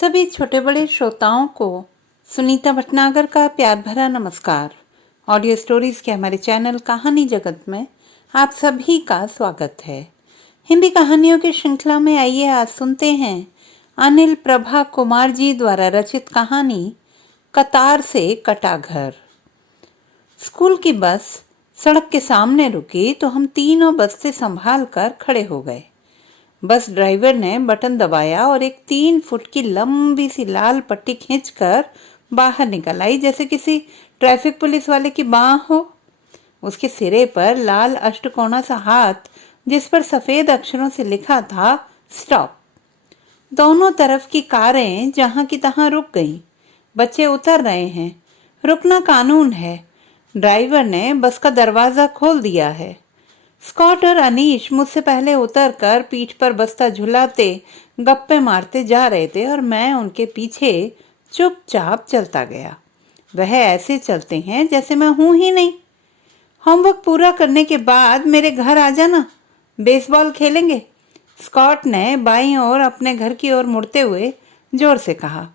सभी छोटे बड़े श्रोताओं को सुनीता भटनागर का प्यार भरा नमस्कार। ऑडियो स्टोरीज के हमारे चैनल कहानी जगत में आप सभी का स्वागत है। हिंदी कहानियों की श्रृंखला में आइए आज सुनते हैं अनिल प्रभा कुमार जी द्वारा रचित कहानी कतार से कटा घर। स्कूल की बस सड़क के सामने रुकी तो हम तीनों बस से संभाल कर खड़े हो गए। बस ड्राइवर ने बटन दबाया और एक 3 फुट की लंबी सी लाल पट्टी खींचकर बाहर निकल आई, जैसे किसी ट्रैफिक पुलिस वाले की बाह हो। उसके सिरे पर लाल अष्टकोणा सा हाथ, जिस पर सफेद अक्षरों से लिखा था स्टॉप। दोनों तरफ की कारें जहां की तहां रुक गईं। बच्चे उतर रहे हैं। रुकना कानून है। ड्राइवर ने बस का दरवाजा खोल दिया है। स्कॉट और अनीश मुझसे पहले उतरकर पीठ पर बस्ता झुलाते गप्पे मारते जा रहे थे और मैं उनके पीछे चुपचाप चलता गया। वह ऐसे चलते हैं जैसे मैं हूं ही नहीं। होमवर्क पूरा करने के बाद मेरे घर आ जाना, बेसबॉल खेलेंगे। स्कॉट ने बाईं ओर अपने घर की ओर मुड़ते हुए जोर से कहा।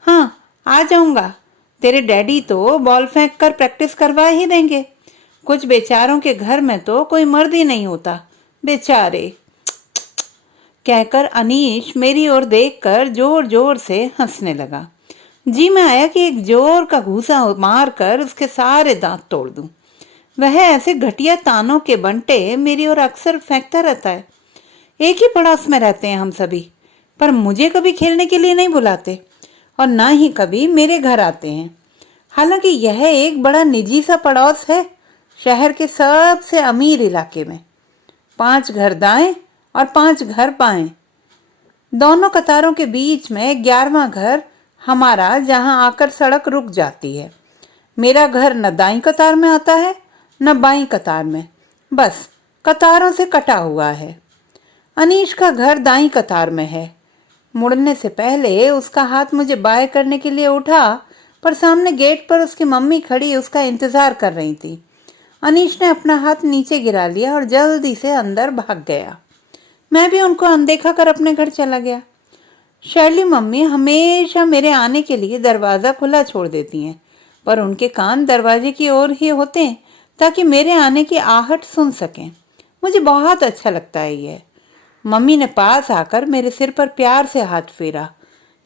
हाँ, आ जाऊंगा। तेरे डैडी तो बॉल फेंक कर प्रैक्टिस करवा ही देंगे। कुछ बेचारों के घर में तो कोई मर्द ही नहीं होता, बेचारे। कहकर अनीश मेरी ओर देखकर जोर जोर से हंसने लगा। जी मैं आया कि एक जोर का घूसा मारकर उसके सारे दांत तोड़ दूं। वह ऐसे घटिया तानों के बंटे मेरी ओर अक्सर फेंकता रहता है। एक ही पड़ोस में रहते हैं हम सभी, पर मुझे कभी खेलने के लिए नहीं बुलाते और ना ही कभी मेरे घर आते हैं। हालांकि यह एक बड़ा निजी सा पड़ोस है, शहर के सबसे अमीर इलाके में। 5 घर दाएं और 5 घर बाएं। दोनों कतारों के बीच में 11वां घर हमारा, जहां आकर सड़क रुक जाती है। मेरा घर न दाईं कतार में आता है न बाईं कतार में, बस कतारों से कटा हुआ है। अनीश का घर दाईं कतार में है। मुड़ने से पहले उसका हाथ मुझे बाएं करने के लिए उठा, पर सामने गेट पर उसकी मम्मी खड़ी उसका इंतजार कर रही थी। अनीश ने अपना हाथ नीचे गिरा लिया और जल्दी से अंदर भाग गया। मैं भी उनको अनदेखा कर अपने घर चला गया। शर्ली मम्मी हमेशा मेरे आने के लिए दरवाज़ा खुला छोड़ देती हैं, पर उनके कान दरवाजे की ओर ही होते हैं ताकि मेरे आने की आहट सुन सकें। मुझे बहुत अच्छा लगता है ये। मम्मी ने पास आकर मेरे सिर पर प्यार से हाथ फेरा।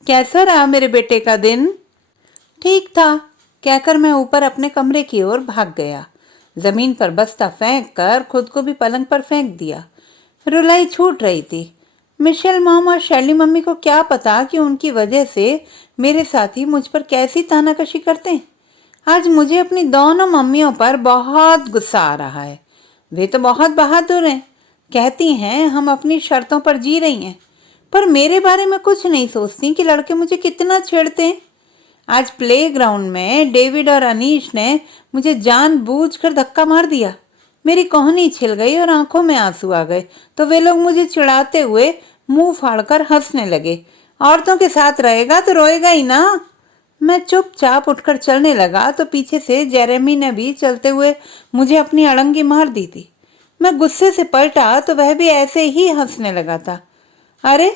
कैसा रहा मेरे बेटे का दिन? ठीक था, कहकर मैं ऊपर अपने कमरे की ओर भाग गया। जमीन पर बस्ता फेंक कर खुद को भी पलंग पर फेंक दिया। रुलाई छूट रही थी। मिशेल मॉम और शैली मम्मी को क्या पता कि उनकी वजह से मेरे साथी मुझ पर कैसी तानाकशी करते हैं। आज मुझे अपनी दोनों मम्मियों पर बहुत गुस्सा आ रहा है। वे तो बहुत बहादुर हैं, कहती हैं हम अपनी शर्तों पर जी रही हैं, पर मेरे बारे में कुछ नहीं सोचती कि लड़के मुझे कितना छेड़ते हैं। आज प्लेग्राउंड में डेविड और अनीश ने मुझे जानबूझकर धक्का मार दिया। मेरी कोहनी छिल गई और आंखों में आंसू आ गए तो वे लोग मुझे चिढ़ाते हुए मुंह फाड़कर हंसने लगे। औरतों के साथ रहेगा तो रोएगा ही ना। मैं चुपचाप उठकर चलने लगा तो पीछे से जेरेमी ने भी चलते हुए मुझे अपनी अड़ंगी मार दी थी। मैं गुस्से से पलटा तो वह भी ऐसे ही हंसने लगा था। अरे,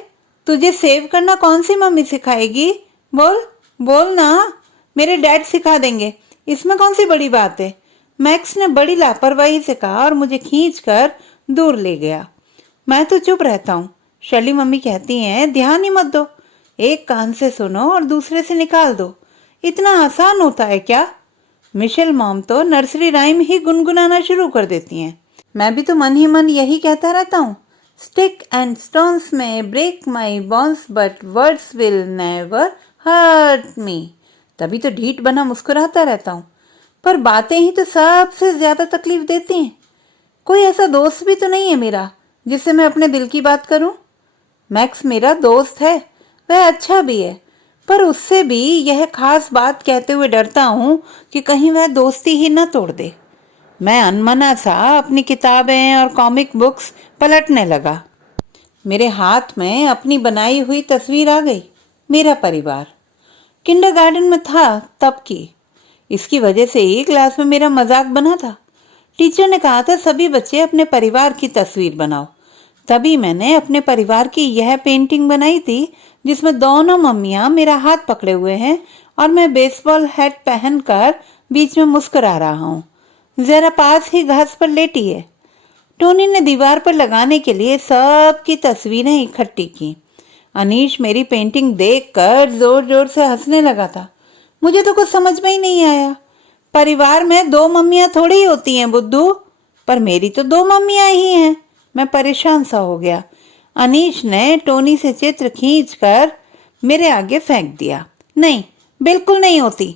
तुझे सेव करना कौन सी मम्मी सिखाएगी? बोल बोल ना, मेरे डैड सिखा देंगे, इसमें कौन सी बड़ी बात है? मैक्स ने बड़ी लापरवाही से कहा और मुझे खींचकर दूर ले गया। मैं तो चुप रहता हूँ। शैली मम्मी कहती हैं ध्यान ही मत दो, एक कान से सुनो और दूसरे से निकाल दो। इतना आसान होता है क्या? मिशेल मॉम तो नर्सरी राइम ही गुनगुनाना शुरू कर देती हैं। मैं भी तो मन ही मन यही कहता रहता हूँ, stick and stones may break my bones but words will never hurt me. तभी तो ढीठ बना मुस्कुराता रहता हूँ, पर बातें ही तो सबसे ज्यादा तकलीफ देती हैं। कोई ऐसा दोस्त भी तो नहीं है मेरा जिससे मैं अपने दिल की बात करूं। मैक्स मेरा दोस्त है, वह अच्छा भी है, पर उससे भी यह खास बात कहते हुए डरता हूँ कि कहीं वह दोस्ती ही न तोड़ दे। मैं अनमना सा अपनी किताबें और कॉमिक बुक्स पलटने लगा। मेरे हाथ में अपनी बनाई हुई तस्वीर आ गई। मेरा परिवार किंडरगार्टन में था तब की। इसकी वजह से ही क्लास में मेरा मजाक बना था। टीचर ने कहा था सभी बच्चे अपने परिवार की तस्वीर बनाओ। तभी मैंने अपने परिवार की यह पेंटिंग बनाई थी जिसमें दोनों मम्मियां मेरा हाथ पकड़े हुए हैं और मैं बेसबॉल हैट पहनकर बीच में मुस्कुरा रहा हूँ। जरा पास ही घास पर लेटी है। टोनी ने दीवार पर लगाने के लिए सबकी तस्वीरें इकट्ठी की। अनीश मेरी पेंटिंग देखकर जोर जोर से हंसने लगा था। मुझे तो कुछ समझ में ही नहीं आया। परिवार में 2 मम्मियां थोड़ी ही होती हैं बुद्धू, पर मेरी तो 2 मम्मियां ही हैं। मैं परेशान सा हो गया। अनीश ने टोनी से चित्र खींचकर मेरे आगे फेंक दिया। नहीं, बिल्कुल नहीं होती।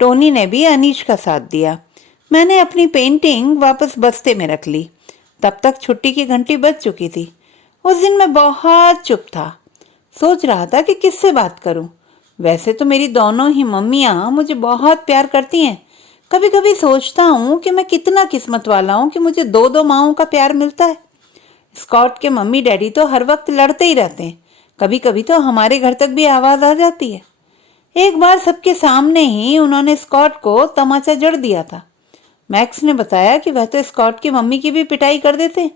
टोनी ने भी अनीश का साथ दिया। मैंने अपनी पेंटिंग वापस बस्ते में रख ली। तब तक छुट्टी की घंटी बज चुकी थी। उस दिन मैं बहुत चुप था। सोच रहा था कि किससे बात करूं। वैसे तो मेरी दोनों ही मम्मियां मुझे बहुत प्यार करती हैं। कभी कभी सोचता हूँ कि मैं कितना किस्मत वाला हूँ कि मुझे 2 माओं का प्यार मिलता है। स्कॉट के मम्मी डैडी तो हर वक्त लड़ते ही रहते हैं। कभी कभी तो हमारे घर तक भी आवाज आ जाती है। एक बार सबके सामने ही उन्होंने स्कॉट को तमाचा जड़ दिया था। मैक्स ने बताया कि वह तो स्कॉट की मम्मी की भी पिटाई कर देते।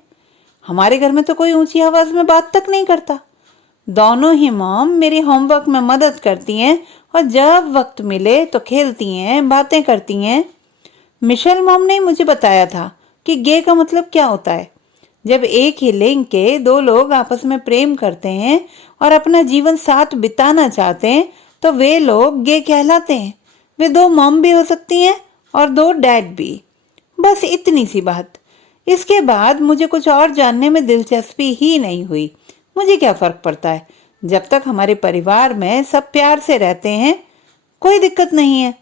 हमारे घर में तो कोई ऊंची आवाज में बात तक नहीं करता। दोनों ही मॉम मेरी होमवर्क में मदद करती हैं और जब वक्त मिले तो खेलती हैं, बातें करती हैं। मिशेल मॉम ने मुझे बताया था कि गे का मतलब क्या होता है। जब एक ही लिंग के 2 लोग आपस में प्रेम करते हैं और अपना जीवन साथ बिताना चाहते हैं तो वे लोग गे कहलाते हैं। वे 2 मॉम भी हो सकती हैं और 2 डैड भी। बस इतनी सी बात। इसके बाद मुझे कुछ और जानने में दिलचस्पी ही नहीं हुई। मुझे क्या फर्क पड़ता है, जब तक हमारे परिवार में सब प्यार से रहते हैं कोई दिक्कत नहीं है।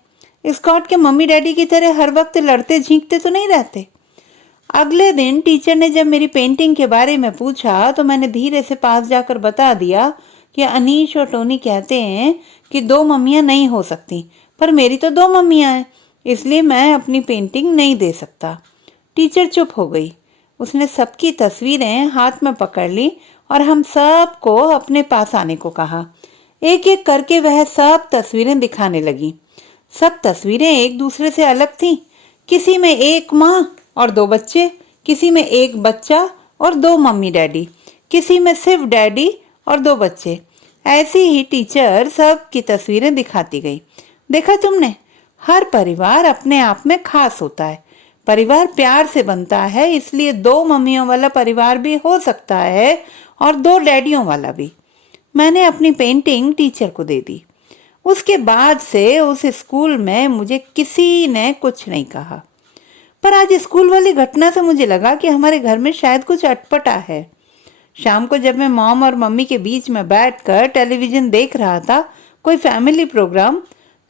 स्कॉट के मम्मी डैडी की तरह हर वक्त लड़ते झींकते तो नहीं रहते। अगले दिन टीचर ने जब मेरी पेंटिंग के बारे में पूछा तो मैंने धीरे से पास जाकर बता दिया कि अनीश और टोनी कहते हैं कि 2 मम्मियां नहीं हो सकती, पर मेरी तो 2 मम्मियां हैं, इसलिए मैं अपनी पेंटिंग नहीं दे सकता। टीचर चुप हो गई। उसने सबकी तस्वीरें हाथ में पकड़ ली और हम सब को अपने पास आने को कहा। एक एक करके वह सब तस्वीरें दिखाने लगी। सब तस्वीरें एक दूसरे से अलग थीं। किसी में एक माँ और 2 बच्चे, किसी में एक बच्चा और 2 मम्मी डैडी, किसी में सिर्फ डैडी और 2 बच्चे। ऐसी ही टीचर सब की तस्वीरें दिखाती गई। देखा तुमने, हर परिवार अपने आप में खास होता है। परिवार प्यार से बनता है, इसलिए 2 मम्मियों वाला परिवार भी हो सकता है और 2 डैडियों वाला भी। मैंने अपनी पेंटिंग टीचर को दे दी। उसके बाद से उस स्कूल में मुझे किसी ने कुछ नहीं कहा। पर आज स्कूल वाली घटना से मुझे लगा कि हमारे घर में शायद कुछ अटपटा है। शाम को जब मैं मॉम और मम्मी के बीच में बैठकर टेलीविजन देख रहा था, कोई फैमिली प्रोग्राम,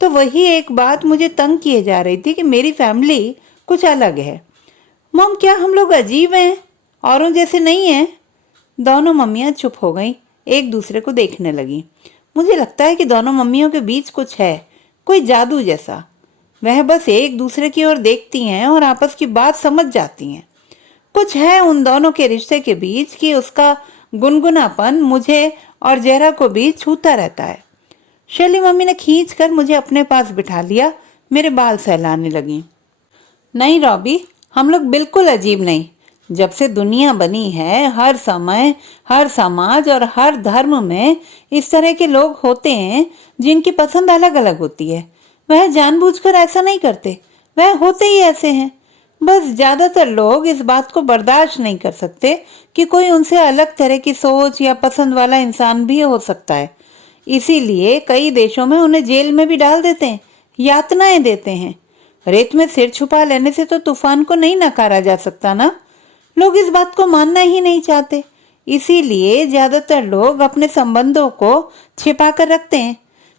तो वही एक बात मुझे तंग किए जा रही थी कि मेरी फैमिली कुछ अलग है। मॉम, क्या हम लोग अजीब हैं, औरों जैसे नहीं हैं? दोनों मम्मियां चुप हो गईं, एक दूसरे को देखने लगी। मुझे लगता है कि दोनों मम्मियों के बीच कुछ है, कोई जादू जैसा। वह बस एक दूसरे की ओर देखती हैं और आपस की बात समझ जाती हैं। कुछ है उन दोनों के रिश्ते के बीच कि उसका गुनगुनापन मुझे और जहरा को भी छूता रहता है। शैली मम्मी ने खींच कर मुझे अपने पास बिठा लिया, मेरे बाल सहलाने लगी। नहीं रॉबी, हम लोग बिल्कुल अजीब नहीं। जब से दुनिया बनी है, हर समय, हर समाज और हर धर्म में इस तरह के लोग होते हैं जिनकी पसंद अलग अलग होती है। वह जानबूझकर ऐसा नहीं करते, वह होते ही ऐसे हैं। बस ज्यादातर लोग इस बात को बर्दाश्त नहीं कर सकते कि कोई उनसे अलग तरह की सोच या पसंद वाला इंसान भी हो सकता है। इसीलिए कई देशों में उन्हें जेल में भी डाल देते हैं, यातनाएं देते हैं। रेत में सिर छुपा लेने से तो तूफान को नहीं नकारा जा सकता ना। लोग इस बात को मानना ही नहीं चाहते, इसीलिए ज्यादातर लोग अपने संबंधों को छिपा कर रखते हैं।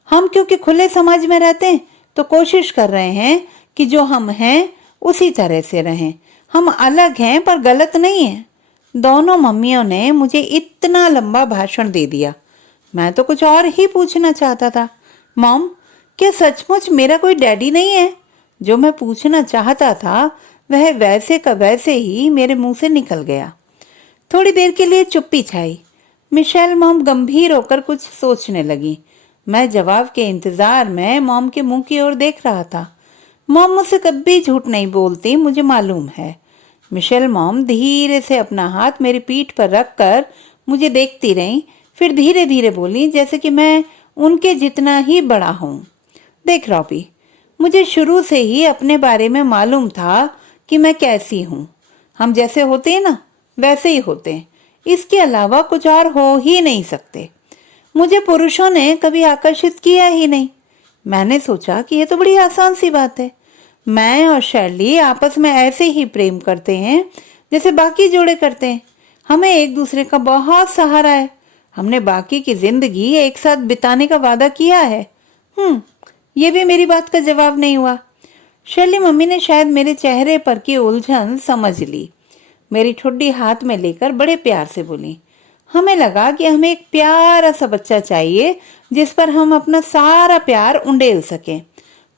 हम क्योंकि खुले समाज में रहते हैं तो कोशिश कर रहे हैं कि जो हम हैं उसी तरह से रहें। हम अलग हैं पर गलत नहीं हैं। दोनों मम्मियों ने मुझे इतना लंबा भाषण दे दिया। मैं तो कुछ और ही पूछना चाहता था। मॉम, क्या सचमुच मेरा कोई डैडी नहीं है? जो मैं पूछना चाहता था वह वैसे का वैसे ही मेरे मुंह से निकल गया। थोड़ी देर के लिए चुप्पी छाई। मिशेल मॉम गंभीर होकर कुछ सोचने लगी। मैं जवाब के इंतजार में मॉम के मुंह की ओर देख रहा था। मॉम मुझसे कभी झूठ नहीं बोलती, मुझे मालूम है। मिशेल मॉम धीरे से अपना हाथ मेरी पीठ पर रखकर मुझे देखती रहीं, फिर धीरे धीरे बोली जैसे कि मैं उनके जितना ही बड़ा हूँ। देख रॉबी, मुझे शुरू से ही अपने बारे में मालूम था कि मैं कैसी हूँ। हम जैसे होते हैं ना, वैसे ही होते हैं। इसके अलावा कुछ और हो ही नहीं सकते। मुझे पुरुषों ने कभी आकर्षित किया ही नहीं। मैंने सोचा कि यह तो बड़ी आसान सी बात है। मैं और शैली आपस में ऐसे ही प्रेम करते हैं जैसे बाकी जोड़े करते हैं। हमें एक दूसरे का बहुत सहारा है। हमने बाकी की जिंदगी एक साथ बिताने का वादा किया है। ये भी मेरी बात का जवाब नहीं हुआ। शैली मम्मी ने शायद मेरे चेहरे पर की उलझन समझ ली। मेरी ठुड्डी हाथ में लेकर बड़े प्यार से बोली। हमें लगा कि हमें एक प्यारा सा बच्चा चाहिए जिस पर हम अपना सारा प्यार उंडेल सकें।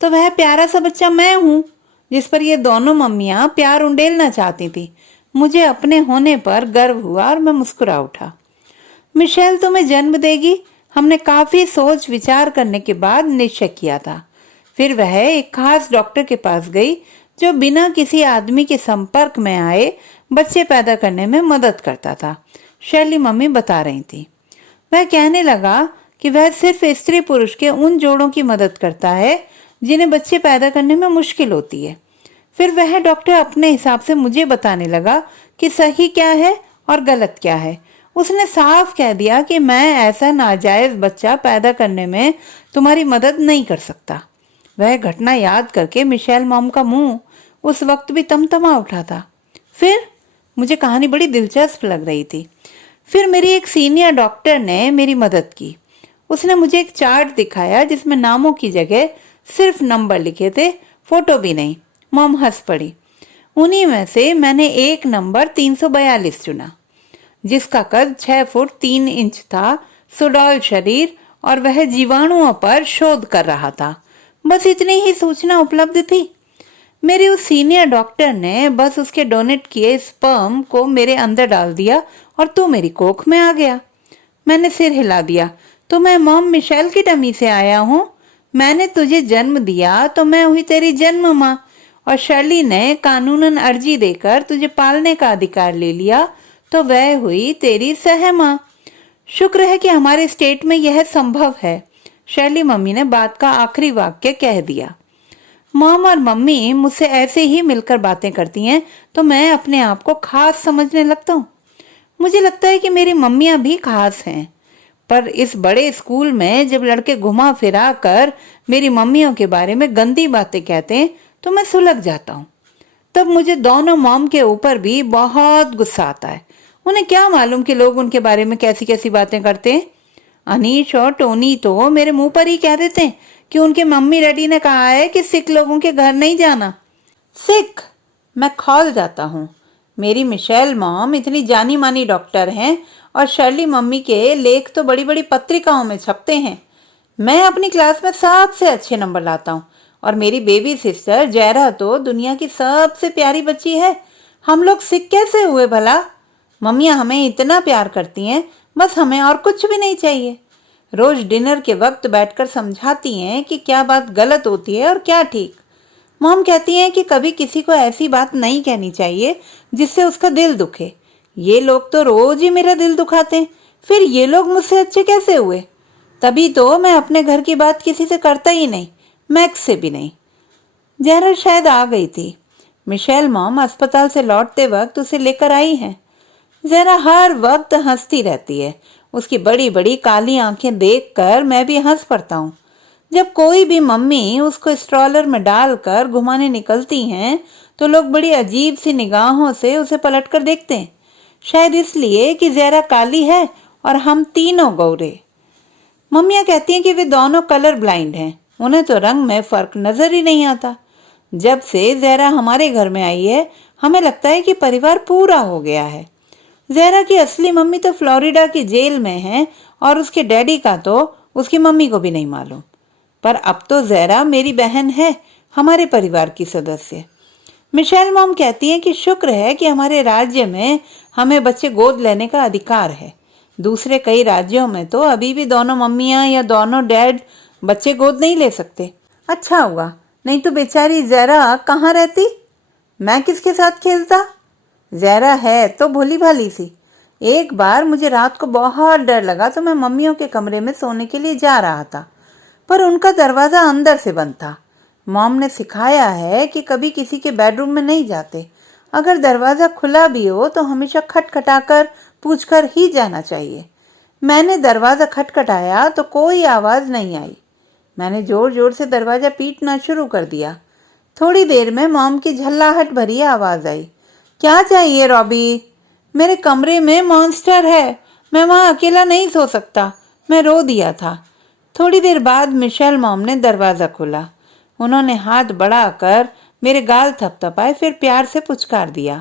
तो वह प्यारा सा बच्चा मैं हूँ जिस पर ये दोनों मम्मियाँ प्यार उंडेलना चाहती थी। मुझे अपने होने पर गर्व हुआ और मैं मुस्कुरा उठा। मिशेल तुम्हें जन्म देगी, हमने काफी सोच विचार करने के बाद निश्चय किया था। फिर वह एक खास डॉक्टर के पास गई जो बिना किसी आदमी के संपर्क में आए बच्चे पैदा करने में मदद करता था। शैली मम्मी बता रही थी। वह कहने लगा कि वह सिर्फ स्त्री पुरुष के उन जोड़ों की मदद करता है जिन्हें बच्चे पैदा करने में मुश्किल होती है। फिर वह डॉक्टर अपने हिसाब से मुझे बताने लगा कि सही क्या है और गलत क्या है। उसने साफ कह दिया कि मैं ऐसा नाजायज बच्चा पैदा करने में तुम्हारी मदद नहीं कर सकता। वह घटना याद करके मिशेल मॉम का मुंह उस वक्त भी तमतमा उठा था। फिर मुझे कहानी बड़ी दिलचस्प लग रही थी। फिर मेरी एक सीनियर डॉक्टर ने मेरी मदद की। उसने मुझे एक चार्ट दिखाया जिसमें नामों की जगह सिर्फ नंबर लिखे थे, फोटो भी नहीं। मॉम हंस पड़ी। उन्हीं में से मैंने एक नंबर 342 चुना, जिसका कद 6 फुट 3 इंच था, सुडौल शरीर, और वह जीवाणुओं पर शोध कर रहा था। बस इतनी ही सूचना उपलब्ध थी। मेरी उस सीनियर डॉक्टर ने बस उसके डोनेट किए स्पर्म को मेरे अंदर डाल दिया और तू मेरी कोख में आ गया। मैंने सिर हिला दिया। तो मैं मॉम मिशेल की टमी से आया हूँ। मैंने तुझे जन्म दिया तो मैं हुई तेरी जन्म माँ, और शर्ली ने कानूनन अर्जी देकर तुझे पालने का अधिकार ले लिया तो वह हुई तेरी सह माँ। शुक्र है कि हमारे स्टेट में यह संभव है। शर्ली मम्मी ने बात का आखिरी वाक्य कह दिया। मॉम और मम्मी मुझसे ऐसे ही मिलकर बातें करती हैं तो मैं अपने आप को खास समझने लगता हूँ। मुझे लगता है कि मेरी मम्मियाँ भी खास हैं, पर इस बड़े स्कूल में जब लड़के घुमा फिरा कर मेरी मम्मियों के बारे में गंदी बातें कहते हैं तो मैं सुलग जाता हूँ। तब मुझे दोनों मॉम के ऊपर भी बहुत गुस्सा आता है। उन्हें क्या मालूम कि लोग उनके बारे में कैसी कैसी बातें करते हैं। अनीश और टोनी तो मेरे मुंह पर ही कह देते हैं कि उनके मम्मी डैडी ने कहा है कि सिख लोगों के घर नहीं जाना। सिख? मैं खौल जाता हूँ। मेरी मिशेल मॉम इतनी जानी मानी डॉक्टर हैं और शर्ली मम्मी के लेख तो बड़ी बड़ी पत्रिकाओं में छपते हैं। मैं अपनी क्लास में सबसे अच्छे नंबर लाता हूँ और मेरी बेबी सिस्टर जयरा तो दुनिया की सबसे प्यारी बच्ची है। हम लोग सिख कैसे हुए भला? मम्मियाँ हमें इतना प्यार करती हैं, बस हमें और कुछ भी नहीं चाहिए। रोज डिनर के वक्त बैठकर समझाती हैं कि क्या बात गलत होती है और क्या ठीक। मॉम कहती हैं कि कभी किसी को ऐसी बात नहीं कहनी चाहिए जिससे उसका दिल दुखे। ये लोग तो रोज ही मेरा दिल दुखाते हैं, फिर ये लोग मुझसे अच्छे कैसे हुए? तभी तो मैं अपने घर की बात किसी से करता ही नहीं, मैक्स से भी नहीं। जहरा शायद आ गई थी। मिशेल मॉम अस्पताल से लौटते वक्त उसे लेकर आई हैं। जहरा हर वक्त हंसती रहती है। उसकी बड़ी बड़ी काली आंखें देखकर मैं भी हंस पड़ता हूँ। जब कोई भी मम्मी उसको स्ट्रॉलर में डालकर घुमाने निकलती हैं तो लोग बड़ी अजीब सी निगाहों से उसे पलटकर देखते हैं। शायद इसलिए कि जहरा काली है और हम तीनों गोरे। मम्मियाँ कहती हैं कि वे दोनों कलर ब्लाइंड हैं, उन्हें तो रंग में फर्क नजर ही नहीं आता। जब से जहरा हमारे घर में आई है हमें लगता है कि परिवार पूरा हो गया है। जहरा की असली मम्मी तो फ्लोरिडा की जेल में है और उसके डैडी का तो उसकी मम्मी को भी नहीं मालूम। पर अब तो जहरा मेरी बहन है, हमारे परिवार की सदस्य। मिशेल मॉम कहती हैं कि शुक्र है कि हमारे राज्य में हमें बच्चे गोद लेने का अधिकार है। दूसरे कई राज्यों में तो अभी भी दोनों मम्मियाँ या दोनों डैड बच्चे गोद नहीं ले सकते। अच्छा हुआ, नहीं तो बेचारी जहरा कहाँ रहती? मैं किसके साथ खेलता? जहरा है तो भोली भाली सी। एक बार मुझे रात को बहुत डर लगा तो मैं मम्मियों के कमरे में सोने के लिए जा रहा था, पर उनका दरवाज़ा अंदर से बंद था। मॉम ने सिखाया है कि कभी किसी के बेडरूम में नहीं जाते। अगर दरवाज़ा खुला भी हो तो हमेशा खटखटाकर पूछकर ही जाना चाहिए। मैंने दरवाज़ा खटखटाया तो कोई आवाज़ नहीं आई। मैंने ज़ोर ज़ोर से दरवाज़ा पीटना शुरू कर दिया। थोड़ी देर में मॉम की झल्लाहट भरी आवाज़ आई, क्या चाहिए रॉबी? मेरे कमरे में मॉन्स्टर है, मैं वहाँ अकेला नहीं सो सकता। मैं रो दिया था। थोड़ी देर बाद मिशेल मॉम ने दरवाज़ा खोला। उन्होंने हाथ बढ़ाकर मेरे गाल थपथपाए, फिर प्यार से पुचकार दिया,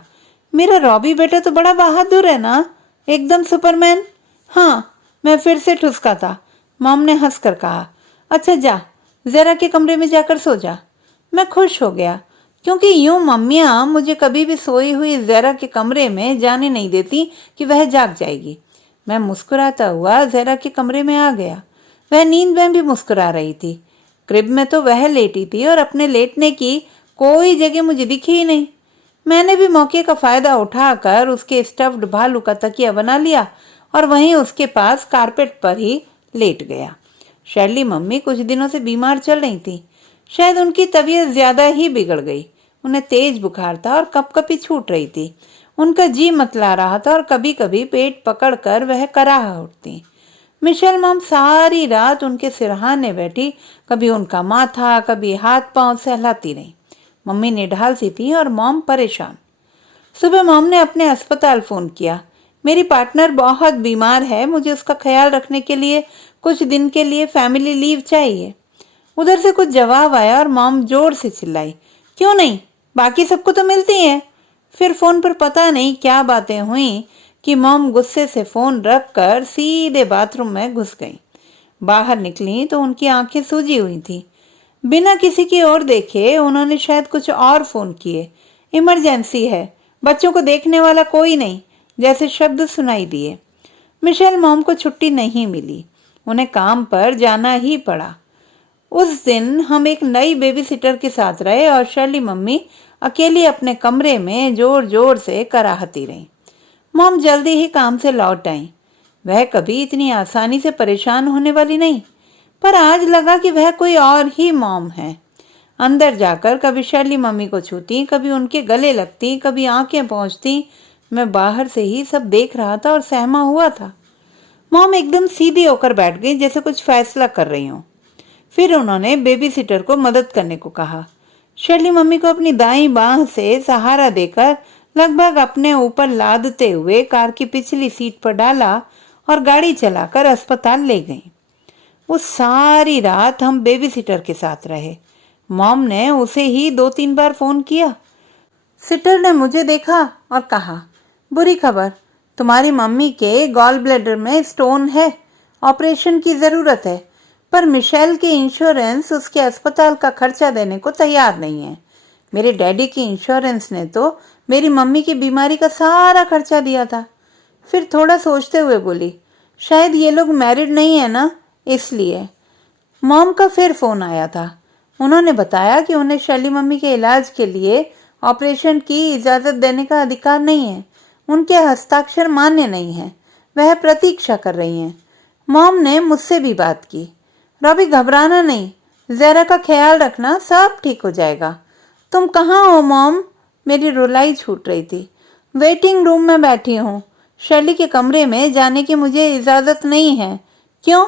मेरा रॉबी बेटा तो बड़ा बहादुर है ना, एकदम सुपरमैन। हाँ, मैं फिर से ठुसका था। मॉम ने हंसकर कहा, अच्छा जा, ज़रा के कमरे में जाकर सो जा। मैं खुश हो गया, क्योंकि यूं मम्मियाँ मुझे कभी भी सोई हुई ज़रा के कमरे में जाने नहीं देती कि वह जाग जाएगी। मैं मुस्कुराता हुआ ज़रा के कमरे में आ गया। वह नींद में भी मुस्कुरा रही थी। क्रिब में तो वह लेटी थी और अपने लेटने की कोई जगह मुझे दिखी ही नहीं। मैंने भी मौके का फ़ायदा उठाकर उसके स्टफ्ड भालू का तकिया बना लिया और वहीं उसके पास कारपेट पर ही लेट गया। शर्ली मम्मी कुछ दिनों से बीमार चल रही थी। शायद उनकी तबीयत ज़्यादा ही बिगड़ गई। उन्हें तेज बुखार था और कपकपी छूट रही थी। उनका जी मतला रहा था और कभी कभी पेट पकड़कर वह कराह उठती। मिशेल मॉम सारी रात उनके सिरहाने बैठी, कभी उनका माथा, कभी हाथ पांव सहलाती रही। मम्मी निढाल सी थी और मॉम परेशान। सुबह मॉम ने अपने अस्पताल फ़ोन किया, मेरी पार्टनर बहुत बीमार है, मुझे उसका ख्याल रखने के लिए कुछ दिन के लिए फैमिली लीव चाहिए। उधर से कुछ जवाब आया और मॉम जोर से चिल्लाई, क्यों नहीं, बाकी सबको तो मिलती है। फिर फ़ोन पर पता नहीं क्या बातें हुई कि मॉम गुस्से से फ़ोन रखकर सीधे बाथरूम में घुस गई। बाहर निकली तो उनकी आंखें सूजी हुई थी। बिना किसी की ओर देखे उन्होंने शायद कुछ और फ़ोन किए। इमरजेंसी है, बच्चों को देखने वाला कोई नहीं, जैसे शब्द सुनाई दिए। मिशेल मॉम को छुट्टी नहीं मिली, उन्हें काम पर जाना ही पड़ा। उस दिन हम एक नई बेबी सिटर के साथ रहे और शर्ली मम्मी अकेली अपने कमरे में जोर जोर से कराहती रही। मॉम जल्दी ही काम से लौट आई। वह कभी इतनी आसानी से परेशान होने वाली नहीं, पर आज लगा कि वह कोई और ही मॉम है। अंदर जाकर कभी शर्ली मम्मी को छूती, कभी उनके गले लगती, कभी आंखें पहुंचती। मैं बाहर से ही सब देख रहा था और सहमा हुआ था। मॉम एकदम सीधी होकर बैठ गई, जैसे कुछ फैसला कर रही हूँ। फिर उन्होंने बेबी सिटर को मदद करने को कहा। शर्ली मम्मी को अपनी दाईं बांह से सहारा देकर लगभग अपने ऊपर लादते हुए कार की पिछली सीट पर डाला और गाड़ी चलाकर अस्पताल ले गई। उस सारी रात हम बेबी सिटर के साथ रहे। मॉम ने उसे ही 2-3 बार फ़ोन किया। सिटर ने मुझे देखा और कहा, बुरी खबर, तुम्हारी मम्मी के गॉल ब्लैडर में स्टोन है, ऑपरेशन की ज़रूरत है, पर मिशेल की इंश्योरेंस उसके अस्पताल का खर्चा देने को तैयार नहीं है। मेरे डैडी की इंश्योरेंस ने तो मेरी मम्मी की बीमारी का सारा खर्चा दिया था। फिर थोड़ा सोचते हुए बोली, शायद ये लोग मैरिड नहीं है ना, इसलिए। मॉम का फिर फ़ोन आया था। उन्होंने बताया कि उन्हें शर्ली मम्मी के इलाज के लिए ऑपरेशन की इजाज़त देने का अधिकार नहीं है, उनके हस्ताक्षर मान्य नहीं है, वह प्रतीक्षा कर रही हैं। मॉम ने मुझसे भी बात की, रॉबी घबराना नहीं, ज़रा का ख्याल रखना, सब ठीक हो जाएगा। तुम कहाँ हो मॉम? मेरी रुलाई छूट रही थी। वेटिंग रूम में बैठी हूँ, शर्ली के कमरे में जाने की मुझे इजाज़त नहीं है। क्यों?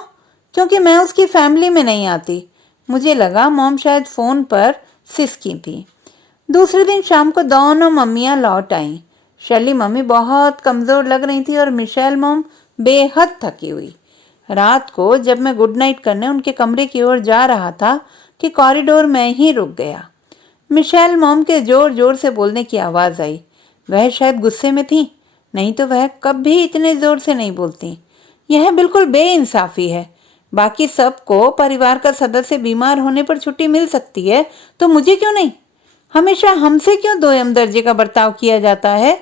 क्योंकि मैं उसकी फैमिली में नहीं आती। मुझे लगा मॉम शायद फ़ोन पर सिसकी थी। दूसरे दिन शाम को दोनों मम्मियाँ लौट आईं। शर्ली मम्मी बहुत कमज़ोर लग रही थी और मिशेल मॉम बेहद थकी हुई। रात को जब मैं गुड नाइट करने उनके कमरे की ओर जा रहा था कि कॉरिडोर में ही रुक गया। मिशेल मॉम के जोर जोर से बोलने की आवाज़ आई। वह शायद गुस्से में थी, नहीं तो वह कभी इतने ज़ोर से नहीं बोलती। यह बिल्कुल बेइंसाफ़ी है। बाकी सबको परिवार का सदस्य बीमार होने पर छुट्टी मिल सकती है, तो मुझे क्यों नहीं? हमेशा हमसे क्यों दोयम दर्जे का बर्ताव किया जाता है?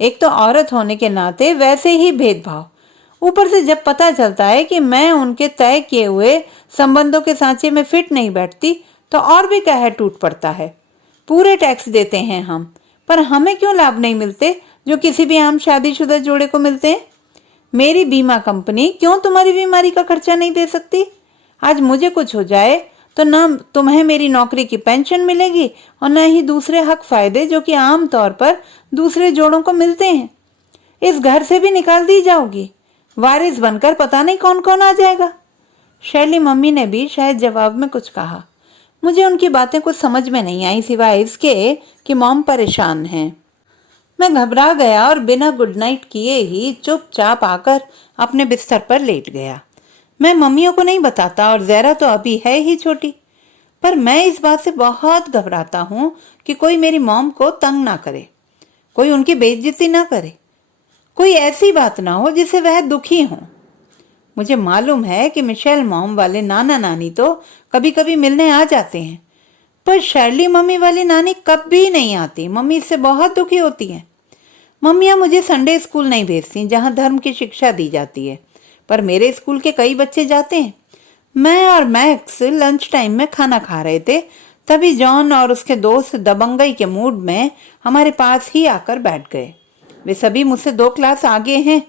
एक तो औरत होने के नाते वैसे ही भेदभाव, ऊपर से जब पता चलता है कि मैं उनके तय किए हुए संबंधों के सांचे में फिट नहीं बैठती, तो और भी कहर टूट पड़ता है। पूरे टैक्स देते हैं हम, पर हमें क्यों लाभ नहीं मिलते? जो किसी भी आम शादीशुदा जोड़े को मिलते हैं। मेरी बीमा कंपनी क्यों तुम्हारी बीमारी का खर्चा नहीं दे सकती? आज मुझे कुछ हो जाए तो ना तुम्हें मेरी नौकरी की पेंशन मिलेगी और न ही दूसरे हक फायदे जो कि आम तौर पर दूसरे जोड़ों को मिलते हैं। इस घर से भी निकाल दी जाओगी। वारिस बनकर पता नहीं कौन कौन आ जाएगा। शैली मम्मी ने भी शायद जवाब में कुछ कहा। मुझे उनकी बातें कुछ समझ में नहीं आई सिवाय इसके कि मॉम परेशान हैं। मैं घबरा गया और बिना गुड नाइट किए ही चुपचाप आकर अपने बिस्तर पर लेट गया। मैं मम्मियों को नहीं बताता और ज़हरा तो अभी है ही छोटी, पर मैं इस बात से बहुत घबराता हूँ कि कोई मेरी मॉम को तंग ना करे, कोई उनकी बेइज्जती ना करे, कोई ऐसी बात ना हो जिससे वह दुखी हों। मुझे मालूम है कि मिशेल मॉम वाले नाना नानी तो कभी कभी मिलने आ जाते हैं, पर शर्ली मम्मी वाली नानी कभी नहीं आती। मम्मी इससे बहुत दुखी होती हैं। मम्मियाँ मुझे संडे स्कूल नहीं भेजती जहाँ धर्म की शिक्षा दी जाती है, पर मेरे स्कूल के कई बच्चे जाते हैं। मैं और मैक्स लंच टाइम में खाना खा रहे थे, तभी जॉन और उसके दोस्त दबंगई के मूड में हमारे पास ही आकर बैठ गए। वे सभी मुझसे 2 क्लास आगे हैं।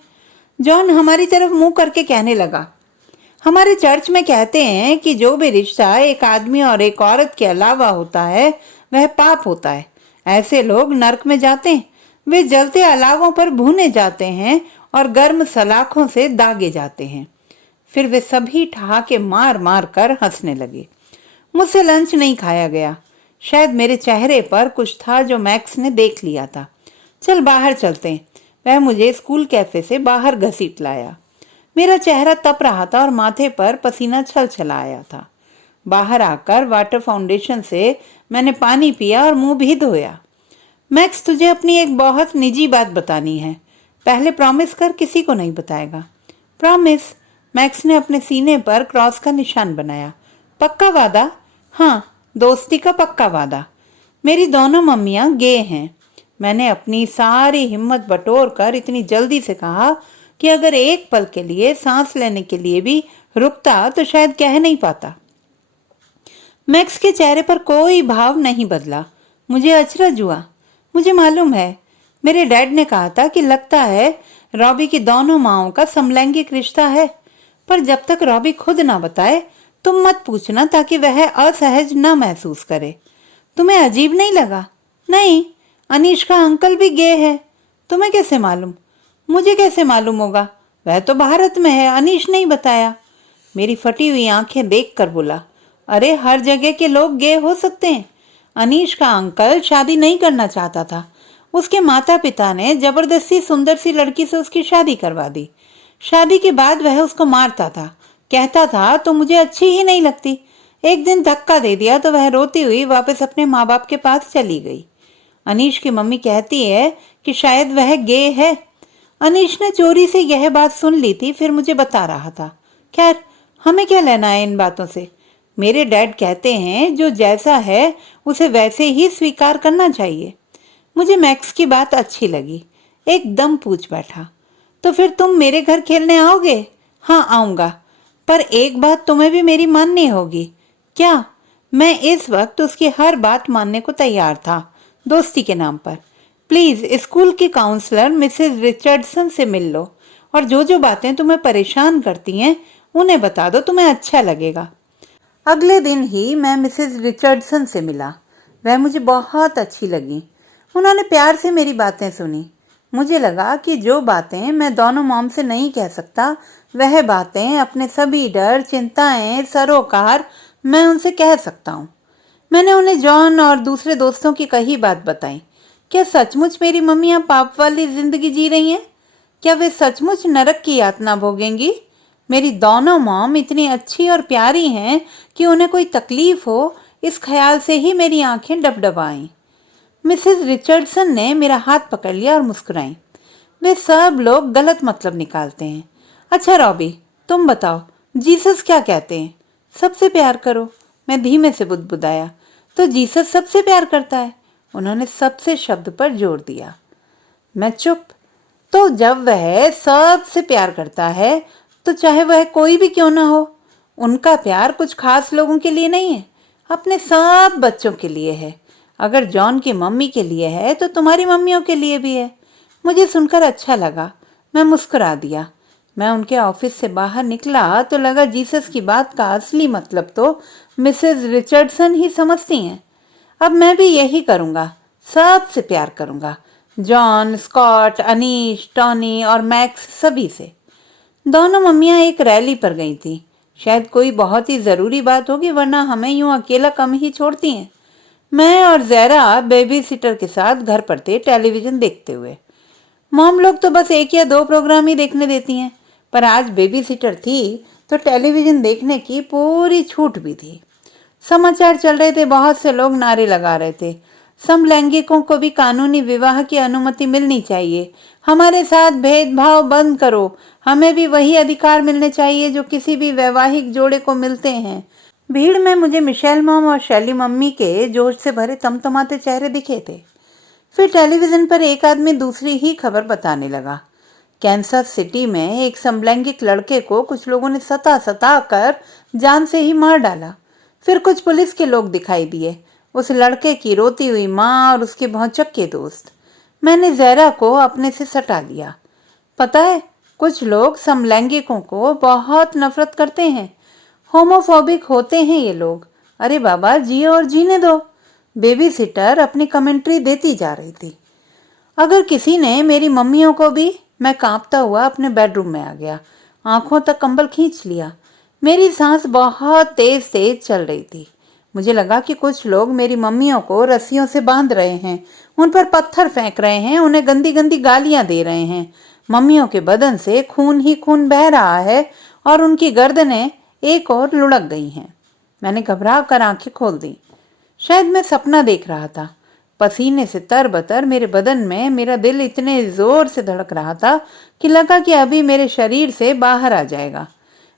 जॉन हमारी तरफ मुंह करके कहने लगा, हमारे चर्च में कहते हैं कि जो भी रिश्ता एक आदमी और एक औरत के अलावा होता है वह पाप होता है। ऐसे लोग नरक में जाते हैं। वे जलते अलावों पर भूने जाते हैं और गर्म सलाखों से दागे जाते हैं। फिर वे सभी ठहाके मार मार कर हंसने लगे। मुझसे लंच नहीं खाया गया। शायद मेरे चेहरे पर कुछ था जो मैक्स ने देख लिया था। चल बाहर चलते हैं। वह मुझे स्कूल कैफे से बाहर घसीट लाया। मेरा चेहरा तप रहा था और माथे पर पसीना छल छला आया था। बाहर आकर वाटर फाउंडेशन से मैंने पानी पिया और मुंह भी धोया। मैक्स, तुझे अपनी एक बहुत निजी बात बतानी है। पहले प्रॉमिस कर किसी को नहीं बताएगा। प्रॉमिस। मैक्स ने अपने सीने पर क्रॉस का निशान बनाया। पक्का वादा? हाँ, दोस्ती का पक्का वादा। मेरी दोनों मम्मियाँ गे हैं। मैंने अपनी सारी हिम्मत बटोर कर इतनी जल्दी से कहा कि अगर एक पल के लिए सांस लेने के लिए भी रुकता तो शायद कह नहीं पाता। मैक्स के चेहरे पर कोई भाव नहीं बदला। मुझे अचरज हुआ। मुझे मालूम है, मेरे डैड ने कहा था कि लगता है रॉबी की दोनों माओं का समलैंगिक रिश्ता है, पर जब तक रॉबी खुद ना बताए तुम मत पूछना, ताकि वह असहज ना महसूस करे। तुम्हें अजीब नहीं लगा? नहीं, अनीश का अंकल भी गे है। तुम्हें कैसे मालूम? मुझे कैसे मालूम होगा? वह तो भारत में है, अनीश नहीं बताया। मेरी फटी हुई आंखें देखकर बोला, अरे हर जगह के लोग गे हो सकते हैं। अनीश का अंकल शादी नहीं करना चाहता था। उसके माता पिता ने जबरदस्ती सुंदर सी लड़की से उसकी शादी करवा दी। शादी के बाद वह उसको मारता था, कहता था तो मुझे अच्छी ही नहीं लगती। एक दिन धक्का दे दिया तो वह रोती हुई वापस अपने माँ बाप के पास चली गई। अनीश की मम्मी कहती है कि शायद वह गे है। अनीश ने चोरी से यह बात सुन ली थी, फिर मुझे बता रहा था। खैर, हमें क्या लेना है इन बातों से? मेरे डैड कहते हैं जो जैसा है उसे वैसे ही स्वीकार करना चाहिए। मुझे मैक्स की बात अच्छी लगी। एकदम पूछ बैठा, तो फिर तुम मेरे घर खेलने आओगे? हाँ, आऊंगा, पर एक बात तुम्हें भी मेरी माननी होगी। क्या? मैं इस वक्त उसकी हर बात मानने को तैयार था, दोस्ती के नाम पर। प्लीज स्कूल की काउंसलर मिसेस रिचर्डसन से मिल लो और जो जो बातें तुम्हें परेशान करती हैं उन्हें बता दो, तुम्हें अच्छा लगेगा। अगले दिन ही मैं मिसेस रिचर्डसन से मिला। वह मुझे बहुत अच्छी लगी। उन्होंने प्यार से मेरी बातें सुनी। मुझे लगा कि जो बातें मैं दोनों मॉम से नहीं कह सकता, वह बातें अपने सभी डर, चिंताएं, सरोकार मैं उनसे कह सकता हूँ। मैंने उन्हें जॉन और दूसरे दोस्तों की कही बात बताई। क्या सचमुच मेरी मम्मियाँ पाप वाली जिंदगी जी रही हैं? क्या वे सचमुच नरक की यातना भोगेंगी? मेरी दोनों मॉम इतनी अच्छी और प्यारी हैं कि उन्हें कोई तकलीफ हो, इस ख्याल से ही मेरी आंखें डबडबाईं। मिसेस रिचर्डसन ने मेरा हाथ पकड़ लिया और मुस्कुराई। वे सब लोग गलत मतलब निकालते हैं। अच्छा रॉबी, तुम बताओ, जीसस क्या कहते हैं? सबसे प्यार करो। मैं धीमे से बुदबुदाया। तो जीसस सबसे प्यार करता है। उन्होंने सबसे शब्द पर जोर दिया। मैं चुप। तो जब वह सबसे प्यार करता है तो चाहे वह कोई भी क्यों ना हो, उनका प्यार कुछ खास लोगों के लिए नहीं है, अपने सब बच्चों के लिए है। अगर जॉन की मम्मी के लिए है तो तुम्हारी मम्मियों के लिए भी है। मुझे सुनकर अच्छा लगा। मैं मुस्कुरा दिया। मैं उनके ऑफिस से बाहर निकला तो लगा जीसस की बात का असली मतलब तो मिसेस रिचर्डसन ही समझती हैं। अब मैं भी यही करूंगा, सबसे प्यार करूंगा, जॉन, स्कॉट, अनीश, टॉनी और मैक्स, सभी से। दोनों मम्मियां एक रैली पर गई थी। शायद कोई बहुत ही जरूरी बात होगी, वरना हमें यूं अकेला कम ही छोड़ती हैं। मैं और जहरा बेबी सिटर के साथ घर पर थे, टेलीविजन देखते हुए। मॉम लोग तो बस एक या दो प्रोग्राम ही देखने देती हैं, पर आज बेबी सिटर थी तो टेलीविजन देखने की पूरी छूट भी थी। समाचार चल रहे थे, बहुत से लोग नारे लगा रहे थे, समलैंगिकों को भी कानूनी विवाह की अनुमति मिलनी चाहिए, हमारे साथ भेदभाव बंद करो, हमें भी वही अधिकार मिलने चाहिए जो किसी भी वैवाहिक जोड़े को मिलते हैं। भीड़ में मुझे मिशेल मॉम और शैली मम्मी के जोश से भरे तमतमाते चेहरे दिखे थे। फिर टेलीविजन पर एक आदमी दूसरी ही खबर बताने लगा। कैंसस सिटी में एक समलैंगिक लड़के को कुछ लोगों ने सता कर जान से ही मार डाला। फिर कुछ पुलिस के लोग दिखाई दिए, उस लड़के की रोती हुई माँ और उसके भौचक्के दोस्त। मैंने जहरा को अपने से सटा लिया। पता है, कुछ लोग समलैंगिकों को बहुत नफरत करते हैं, होमोफोबिक होते हैं ये लोग। अरे बाबा, जियो और जीने दो। बेबी सिटर अपनी कमेंट्री देती जा रही थी। अगर किसी ने मेरी मम्मियों को भी। मैं कांपता हुआ अपने बेडरूम में आ गया, आंखों तक कंबल खींच लिया। मेरी सांस बहुत तेज तेज चल रही थी। मुझे लगा कि कुछ लोग मेरी मम्मियों को रस्सियों से बांध रहे हैं, उन पर पत्थर फेंक रहे हैं, उन्हें गंदी गंदी गालियां दे रहे हैं। मम्मियों के बदन से खून ही खून बह रहा है और उनकी गर्दनें एक और लुढ़क गई हैं। मैंने घबरा कर आंखें खोल दी। शायद मैं सपना देख रहा था। पसीने से तरबतर मेरे बदन में मेरा दिल इतने जोर से धड़क रहा था कि लगा कि अभी मेरे शरीर से बाहर आ जाएगा।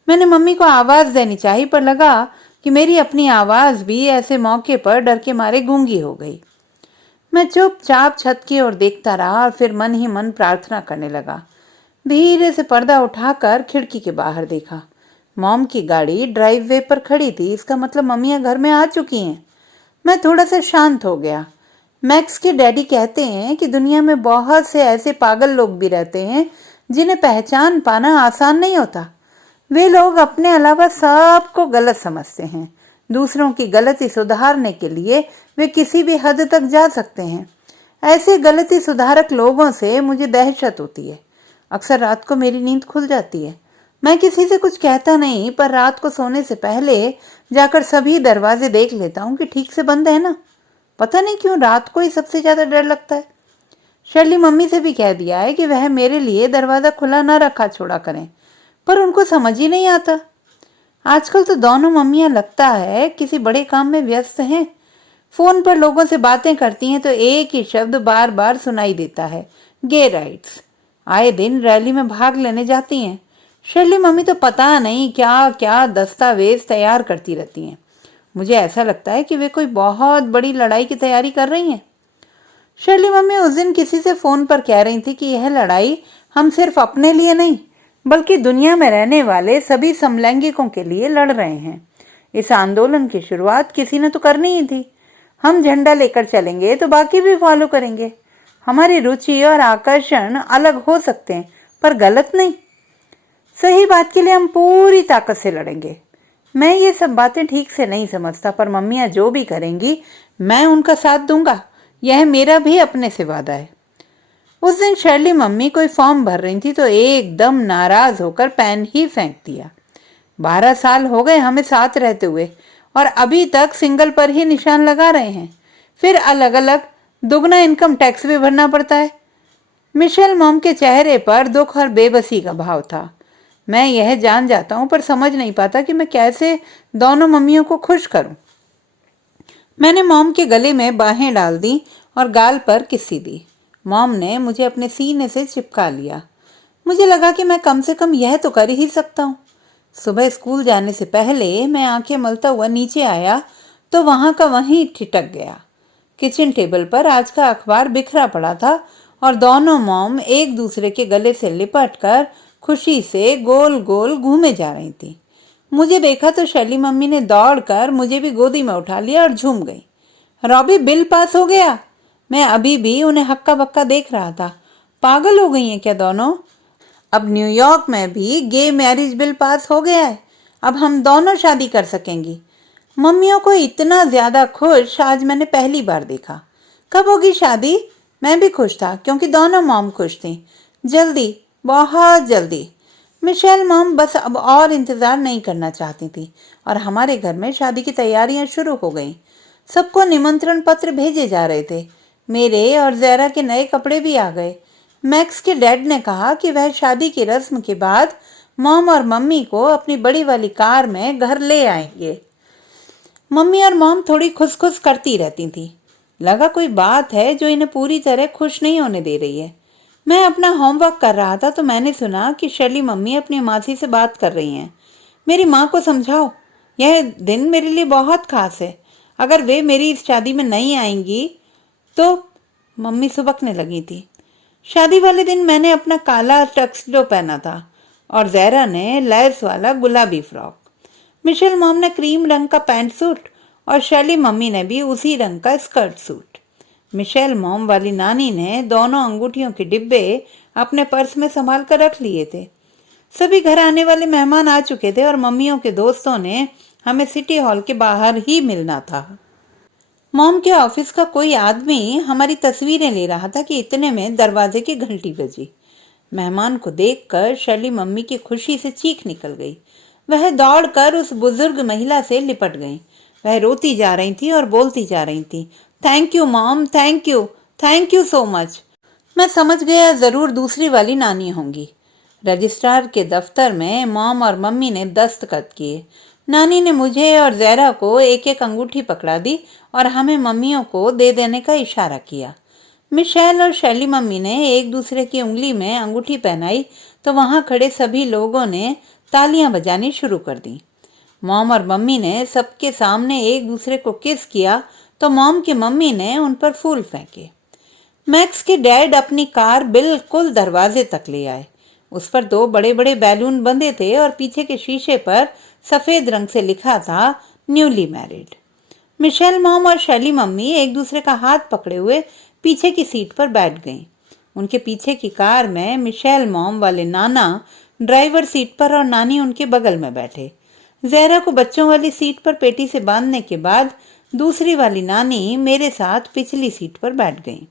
मैंने मम्मी को आवाज देनी चाहिए, पर लगा कि मेरी अपनी आवाज भी ऐसे मौके पर डर के मारे गूंगी हो गई। मैं चुपचाप छत की ओर देखता रहा और फिर मन ही मन प्रार्थना करने लगा। धीरे से पर्दा उठाकर खिड़की के बाहर देखा। मॉम की गाड़ी ड्राइववे पर खड़ी थी, इसका मतलब मम्मियां घर में आ चुकी हैं। मैं थोड़ा सा शांत हो गया। मैक्स के डैडी कहते हैं कि दुनिया में बहुत से ऐसे पागल लोग भी रहते हैं जिन्हें पहचान पाना आसान नहीं होता। वे लोग अपने अलावा सबको गलत समझते हैं। दूसरों की गलती सुधारने के लिए वे किसी भी हद तक जा सकते हैं। ऐसे गलती सुधारक लोगों से मुझे दहशत होती है। अक्सर रात को मेरी नींद खुल जाती है। मैं किसी से कुछ कहता नहीं, पर रात को सोने से पहले जाकर सभी दरवाजे देख लेता हूँ कि ठीक से बंद है ना। पता नहीं क्यों रात को ही सबसे ज्यादा डर लगता है। शर्ली मम्मी से भी कह दिया है कि वह मेरे लिए दरवाजा खुला न रखा छोड़ा करें, पर उनको समझ ही नहीं आता। आजकल तो दोनों मम्मियां लगता है किसी बड़े काम में व्यस्त हैं। फोन पर लोगों से बातें करती हैं तो एक ही शब्द बार बार सुनाई देता है, गे राइट्स। आए दिन रैली में भाग लेने जाती हैं। शर्ली मम्मी तो पता नहीं क्या क्या दस्तावेज तैयार करती रहती हैं। मुझे ऐसा लगता है कि वे कोई बहुत बड़ी लड़ाई की तैयारी कर रही हैं। शर्ली मम्मी उस दिन किसी से फोन पर कह रही थी कि यह लड़ाई हम सिर्फ अपने लिए नहीं, बल्कि दुनिया में रहने वाले सभी समलैंगिकों के लिए लड़ रहे हैं। इस आंदोलन की शुरुआत किसी ने तो करनी ही थी। हम झंडा लेकर चलेंगे तो बाकी भी फॉलो करेंगे। हमारी रुचि और आकर्षण अलग हो सकते हैं, पर गलत नहीं। सही बात के लिए हम पूरी ताकत से लड़ेंगे। मैं ये सब बातें ठीक से नहीं समझता, पर मम्मियाँ जो भी करेंगी मैं उनका साथ दूंगा। यह मेरा भी अपने से वादा है। उस दिन शर्ली मम्मी कोई फॉर्म भर रही थी तो एकदम नाराज होकर पेन ही फेंक दिया। 12 साल हो गए हमें साथ रहते हुए और अभी तक सिंगल पर ही निशान लगा रहे हैं। फिर अलग अलग दुगना इनकम टैक्स भी भरना पड़ता है। मिशेल मॉम के चेहरे पर दुख और बेबसी का भाव था। मैं यह जान जाता हूं, पर समझ नहीं पाता कि मैं कैसे दोनों मम्मियों को खुश करूं। मैंने मॉम के गले में बाहें डाल दी और गाल पर किस्सी दी। मॉम ने मुझे अपने सीने से चिपका लिया। मुझे लगा कि मैं कम से कम यह तो कर ही सकता हूँ। सुबह स्कूल जाने से पहले मैं आंखें मलता हुआ नीचे आया तो वहां का वहीं ठिठक गया। किचन टेबल पर आज का अखबार बिखरा पड़ा था और दोनों मॉम एक दूसरे के गले से लिपट कर खुशी से गोल गोल घूमे जा रही थी। मुझे देखा तो शर्ली मम्मी ने दौड़कर मुझे भी गोदी में उठा लिया और झूम गई। रॉबी, बिल पास हो गया। मैं अभी भी उन्हें हक्का बक्का देख रहा था। पागल हो गई हैं क्या दोनों? अब न्यूयॉर्क में भी गे मैरिज बिल पास हो गया है। अब हम दोनों शादी कर सकेंगी। मम्मियों को इतना ज्यादा खुश आज मैंने पहली बार देखा। कब होगी शादी? मैं भी खुश था क्योंकि दोनों मॉम खुश थी। जल्दी, बहुत जल्दी। मिशेल मॉम बस अब और इंतजार नहीं करना चाहती थी और हमारे घर में शादी की तैयारियां शुरू हो गईं। सबको निमंत्रण पत्र भेजे जा रहे थे। मेरे और ज़हरा के नए कपड़े भी आ गए। मैक्स के डैड ने कहा कि वह शादी की रस्म के बाद मॉम और मम्मी को अपनी बड़ी वाली कार में घर ले आएंगे। मम्मी और मॉम थोड़ी खुस करती रहती थी। लगा कोई बात है जो इन्हें पूरी तरह खुश नहीं होने दे रही है। मैं अपना होमवर्क कर रहा था तो मैंने सुना कि शर्ली मम्मी अपनी मासी से बात कर रही हैं। मेरी माँ को समझाओ, यह दिन मेरे लिए बहुत खास है। अगर वे मेरी इस शादी में नहीं आएंगी तो। मम्मी सुबकने लगी थी। शादी वाले दिन मैंने अपना काला टक्सडो पहना था और ज़हरा ने लैस वाला गुलाबी फ्रॉक। मिशेल मॉम ने क्रीम रंग का पैंट सूट और शर्ली मम्मी ने भी उसी रंग का स्कर्ट सूट। मिशेल मॉम वाली नानी ने दोनों अंगूठियों के डिब्बे अपने पर्स में संभाल कर रख लिए थे। सभी घर आने वाले मेहमान आ चुके थे और मम्मियों के दोस्तों ने हमें सिटी हॉल के बाहर ही मिलना था। मॉम के ऑफिस का कोई आदमी हमारी तस्वीरें ले रहा था कि इतने में दरवाजे की घंटी बजी। मेहमान को देखकर शर्ली मम्मी की खुशी से चीख निकल गई। वह दौड़कर उस बुजुर्ग महिला से लिपट गई। वह रोती जा रही थी और बोलती जा रही थी, thank you mom, thank you so much. मैं समझ गया जरूर दूसरी वाली नानी होंगी। रजिस्ट्रार के दफ्तर में मॉम और मम्मी ने दस्तखत किए। नानी ने मुझे और ज़हरा को एक एक अंगूठी पकड़ा दी और हमें मम्मियों को दे देने का इशारा किया। मिशेल और शर्ली मम्मी ने एक दूसरे की उंगली में अंगूठी पहनाई तो वहां खड़े सभी लोगों ने तालियां बजानी शुरू कर दी। मॉम और मम्मी ने सबके सामने एक दूसरे को किस किया तो मॉम की मम्मी ने उन पर फूल फेंके। मैक्स के डैड अपनी कार बिल्कुल दरवाजे तक ले आए। उस पर 2 बड़े बड़े बैलून बंधे थे और पीछे के शीशे पर सफेद रंग से लिखा था न्यूली मैरिड। मिशेल मॉम और शर्ली मम्मी एक दूसरे का हाथ पकड़े हुए पीछे की सीट पर बैठ गईं। उनके पीछे की कार में मिशेल मॉम वाले नाना ड्राइवर सीट पर और नानी उनके बगल में बैठे। ज़हरा को बच्चों वाली सीट पर पेटी से बांधने के बाद दूसरी वाली नानी मेरे साथ पिछली सीट पर बैठ गई।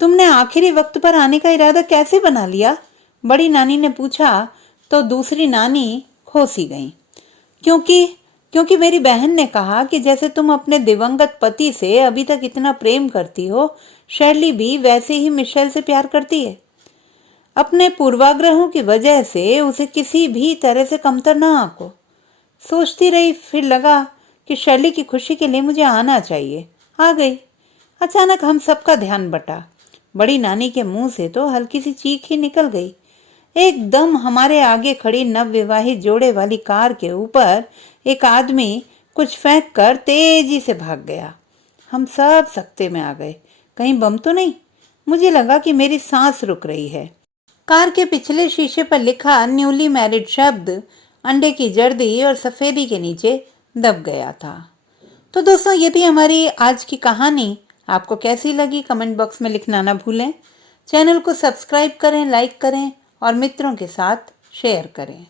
तुमने आखिरी वक्त पर आने का इरादा कैसे बना लिया? बड़ी नानी ने पूछा तो दूसरी नानी खोसी गई। क्योंकि मेरी बहन ने कहा कि जैसे तुम अपने दिवंगत पति से अभी तक इतना प्रेम करती हो, शर्ली भी वैसे ही मिशेल से प्यार करती है। अपने पूर्वाग्रहों की वजह से उसे किसी भी तरह से कमतर ना आंको। सोचती रही, फिर लगा कि शर्ली की खुशी के लिए मुझे आना चाहिए। आ गई। अचानक हम सबका ध्यान बटा। बड़ी नानी के मुंह से तो हल्की सी चीख ही निकल गई। एकदम हमारे आगे खड़ी नवविवाहित जोड़े वाली कार के ऊपर एक आदमी कुछ फेंक कर तेजी से भाग गया। हम सब सकते में आ गए। कहीं बम तो नहीं? मुझे लगा कि मेरी सांस रुक रही है। कार के पिछले शीशे पर लिखा न्यूली मैरिड शब्द अंडे की जर्दी और सफेदी के नीचे दब गया था। तो दोस्तों, ये थी हमारी आज की कहानी। आपको कैसी लगी कमेंट बॉक्स में लिखना ना भूलें। चैनल को सब्सक्राइब करें, लाइक करें और मित्रों के साथ शेयर करें।